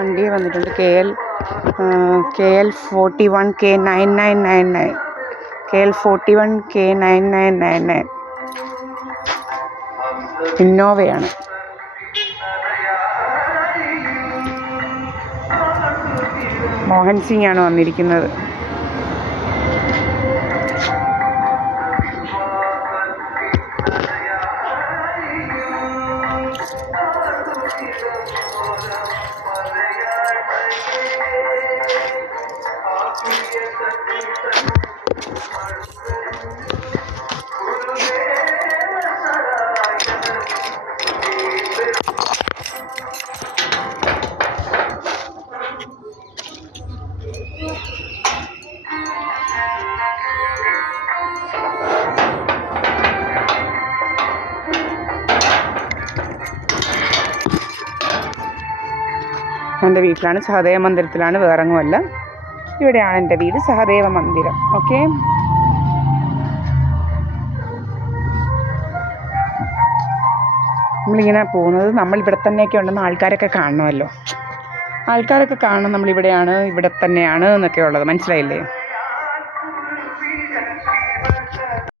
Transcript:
വണ്ടി വന്നിട്ടുണ്ട്. KL 41 K9999, KL 41 K9999 ഇന്നോവയാണ്. Mohan Singh ആണ് വന്നിരിക്കുന്നത്. എൻ്റെ വീട്ടിലാണ്, സഹദേവ മന്ദിരത്തിലാണ്, വേറെങ്ങുമല്ല. ഇവിടെയാണ് എൻ്റെ വീട്, സഹദേവ മന്ദിരം. ഓക്കെ, നമ്മളിങ്ങനെ പോകുന്നത്, നമ്മളിവിടെ തന്നെയൊക്കെ ഉണ്ടെന്ന് ആൾക്കാരൊക്കെ കാണണമല്ലോ. ആൾക്കാരൊക്കെ കാണണം നമ്മളിവിടെയാണ്, ഇവിടെ തന്നെയാണ് എന്നൊക്കെ ഉള്ളത്. മനസ്സിലായില്ലേ?